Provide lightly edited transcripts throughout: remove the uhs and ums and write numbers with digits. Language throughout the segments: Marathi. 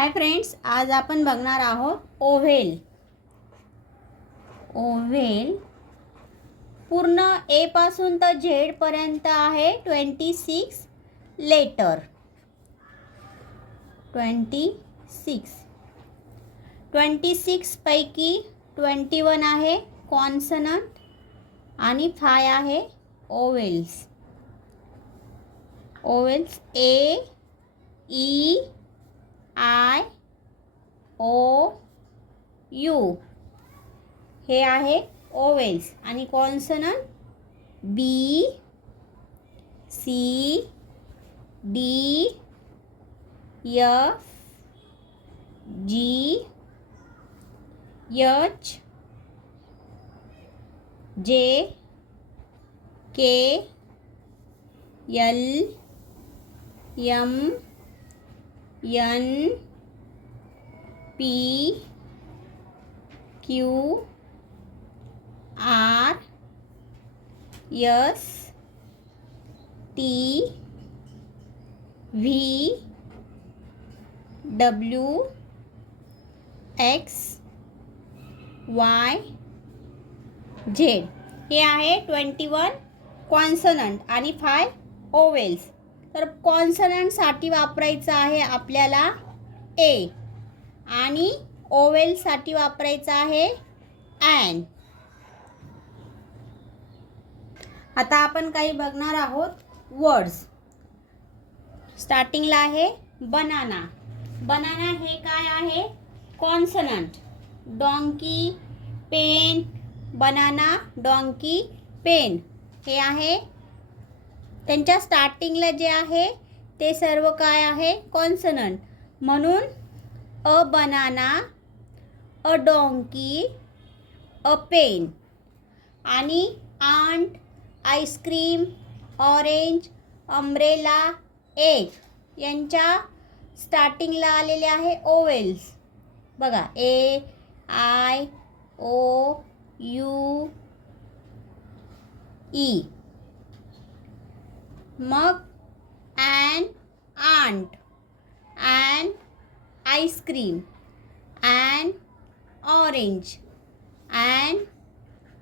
हाय फ्रेंड्स, आज आपण बघणार आहोत ओव्हेल. ओव्हेल पूर्ण ए पासून तर झेड पर्यंत आहे 26 लेटर. 26 पैकी 21 आहे कॉन्सनंट आणि 5 आहे vowels. Vowels A, E, I, O, U हे आहे ओव्हेल्स. आणि consonant B, C, D, F, G, H, J, K, L, M, N, P, Q, R, S, T, V, W, X, Y, Z हे आहे 21 कॉन्सनंट आणि 5 ओव्हेल्स. तर कॉन्सनंटसाठी वापरायचं आहे आपल्याला ए आणि ओव्हेलसाठी वापरायचं आहे ॲन. आता आपण काही बघणार आहोत वर्ड्स. स्टार्टिंगला आहे बनाना. बनाना हे काय आहे? Consonant. Donkey, pen, banana, donkey, pen हे आहे. त्यांच्या स्टार्टिंगला जे आहे ते सर्व काय आहे? कॉन्सनंट. म्हणून a banana, a donkey, a pen. आणि ant, ice cream, orange, umbrella, egg यांच्या स्टार्टिंगला आलेले आहे ओव्हेल्स. बघा A, I, O, U, E. मग an, ant, an ice cream, an orange, an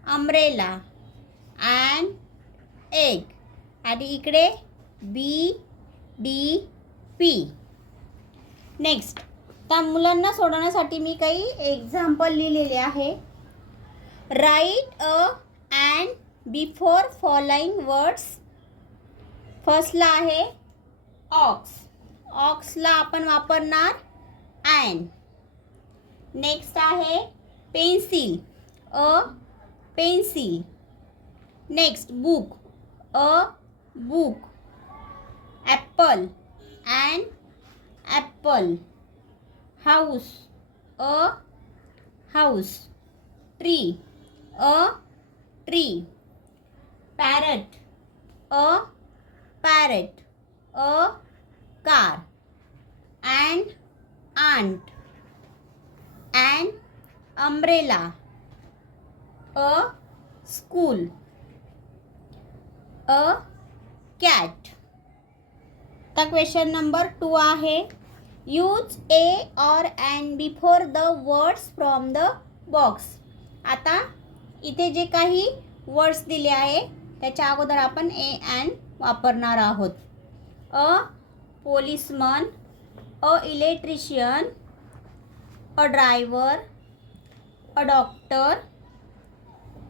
umbrella, an egg. आणि इकडे बी, डी, पी. नेक्स्ट, त्या मुलांना सोडवण्यासाठी मी काही एक्झाम्पल लिहिलेले आहे. Write a and before following words. फर्स्टला आहे ऑक्स. ऑक्सला आपण वापरणार ॲन. नेक्स्ट आहे pencil, a pencil. Next book, a book. Apple, an apple. House, a house. Tree, a tree. Parrot, a parrot. A car. An ant, an umbrella. A school, a cat. आता क्वेश्चन नंबर 2 आहे use a or an before the words from the box. आता इथे जे काही वर्ड्स दिले आहे त्याच्या अगोदर आपण ए ॲन वापरणार आहोत. A policeman, a electrician, a driver, a doctor,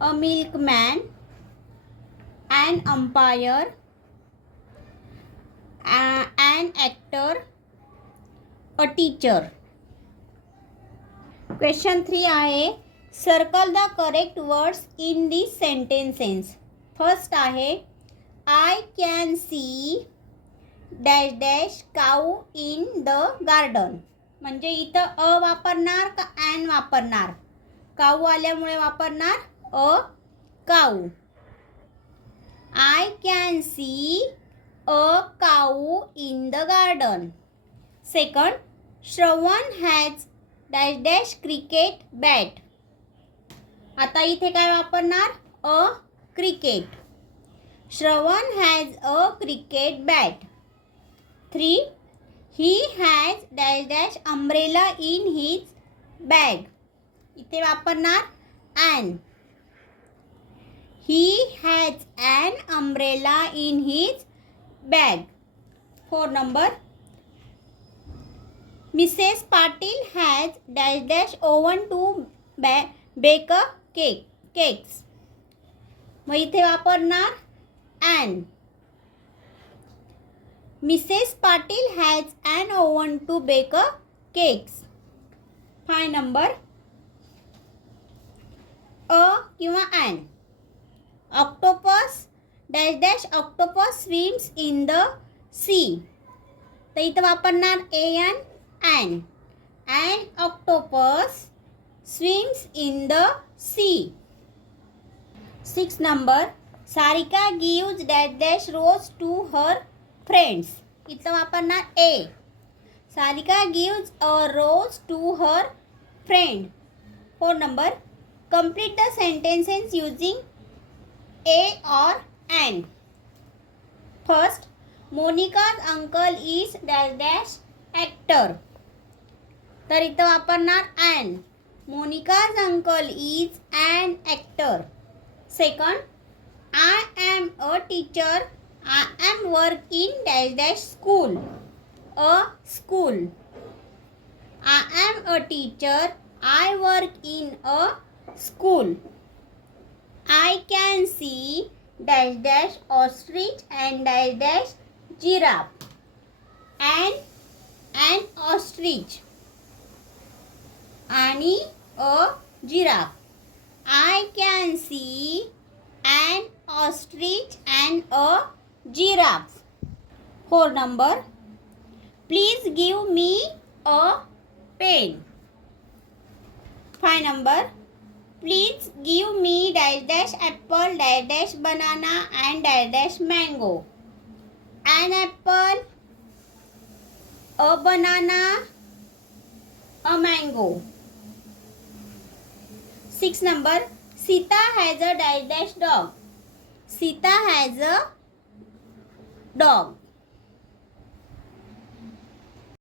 a milkman, an umpire, an actor, a teacher. Question 3 आहे circle the correct words in this sentences. First आहे I can see dash dash cow in the garden. म्हणजे इथं अ वापरणार का ॲन वापरणार? काऊ आल्यामुळे वापरणार a cow. I can see a cow in the garden. Second, Shravan has dash dash cricket bat. आता इथे काय वापरणार? A cricket. Shravan has a cricket bat. 3, he has dash dash umbrella in his bag. इथे वापरणार an. He has an umbrella in his bag. 4 number. Mrs Patil has dash dash oven to bake a cakes. मग इथे वापरणार an. Mrs Patil has and oven to bake a cakes. 5 number. A किंवा an. Octopus dash dash octopus swims in the sea. तर इथं वापरणार an an. An octopus swims in the sea. 6 number. Sarika gives dash dash rose to her friends. इथं वापरणार a. Sarika gives a rose to her friend. 4 number. Complete the sentences using a or an. First, Monika's uncle is dash dash actor. तर इथं वापरणार and. Monika's uncle is an actor. Second, I am a teacher. I am work in dash dash school. A school. I am a teacher. I work in a school. I can see dash dash ostrich and dash dash giraffe. An ostrich आणि a giraffe. I can see an ostrich and a giraffe. 4 number. Please give me a pen. 5 number. Please give me dash dash apple dash dash banana and dash dash mango. An apple, a banana, a mango. 6 number. Sita has a dash dash dog. Sita has a dog.